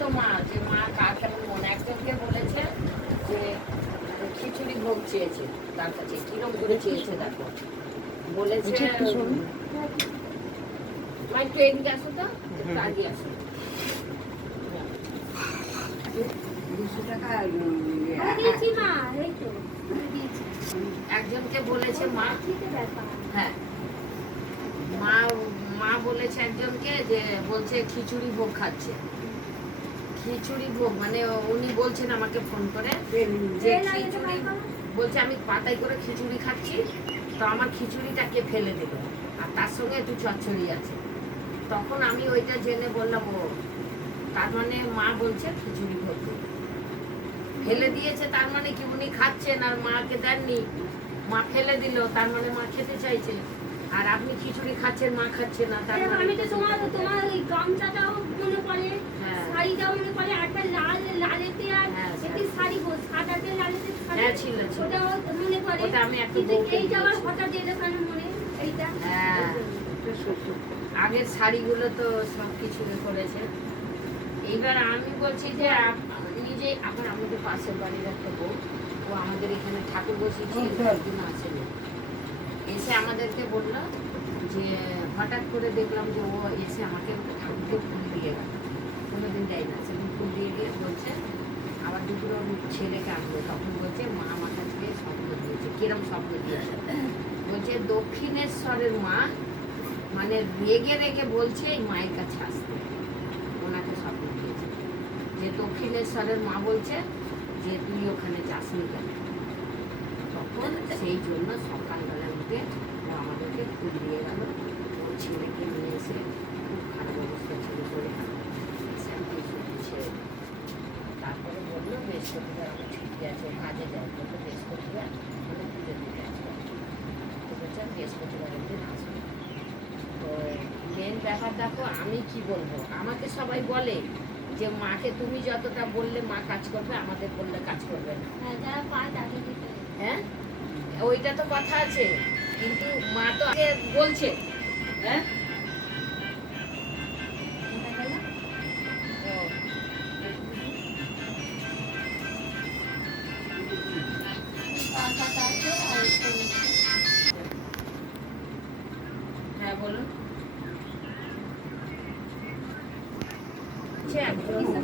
তো মা যে মা কার কেমন মনে একজনকে বলেছে যে খিচুড়ি ভোগ চেয়েছে তার কাছে কিরম করে চেয়েছে দেখো বলেছে মা একটু এদিকে আসো তো একটু আগে আসো 200 টাকা দিয়েছি মা, এই তো দিয়েছি। একজনকে বলেছে মা হ্যাঁ মা মা বলেছে একজনকে যে বলছে খিচুড়ি ভোগ খাচ্ছে খিচুড়ি ভোগ মানে উনি বলছেন আমাকে ফোন করে যে খিচুড়ি বলছে আমি পাতায় করে খিচুড়ি খাচ্ছি তো আমার খিচুড়িটা কে ফেলে দিল আর তার সঙ্গে একটু চচ্চড়ি আছে তখন আমি ওইটা জেনে বললাম ও তার মানে মা বলছে খিচুড়ি ভোগ ফেলে দিয়েছে তার মানে কি উনি খাচ্ছেন আর মাকে দেননি মা ফেলে দিল তার মানে মা খেতে চাইছে আর আপনি খিচুড়ি খাচ্ছেন মা খাচ্ছে না তার মানে আমি তো তোমার ওই গামছাটাও মনে পড়ে, শাড়িটাও মনে পড়ে, একটা লালেতে আর একটি শাড়ি গো সাদাতে লালেতে শাড়ি ছিল ওটাও মনে পড়ে ওটা আমি একটা এইটা আমার হঠাৎ এলো কেন মনে এইটা হ্যাঁ আগের শাড়িগুলো তো সব কিছু করেছে এইবার আমি বলছি যে নিজে আবার আমাদের পাশের বাড়ির একটা বউ ও আমাদের এখানে ঠাকুর বসেছি একদিন আসেনি এসে আমাদেরকে বললো যে হঠাৎ করে দেখলাম যে ও এসে আমাকে ঠাকুরকে ফুল দিয়ে গেল কোনোদিন দেয় না সেদিন ফুল দিয়ে গিয়ে বলছে আবার দুপুর ছেলেকে আনবো তখন বলছে মা আমার কাছে স্বপ্ন দিয়েছে কিরম স্বপ্ন দিয়েছে বলছে দক্ষিণেশ্বরের মা মানে রেগে রেগে বলছে এই মায়ের কাছে আসতে ওনাকে স্বপ্ন দিয়েছে যে দক্ষিণেশ্বরের মা বলছে যে তুই ওখানে যাসনি কেন তখন সেই জন্য সকালবেলা উঠে ও আমাদেরকে ফুল দিয়ে গেল ওর ছেলেকে নিয়ে এসে খুব খারাপ অবস্থা ছিল শরীর ছেড়ে তারপরে বললো বৃহস্পতিবার আমার ছুটি আছে কাজে যায় বললো বৃহস্পতিবার মানে পুজো দিতে আসবে তো বলছে বৃহস্পতিবার একদিন আসবে তো মেন ব্যাপার দেখো আমি কি বলবো আমাকে সবাই বলে যে মাকে তুমি যতটা বললে মা কাজ করবে আমাদের বললে কাজ করবে না যারা পায় তাকে দিতে হ্যাঁ ওইটা তো কথা আছে কিন্তু মা তো আগে বলছে হ্যাঁ হ্যাঁ বলুন একজন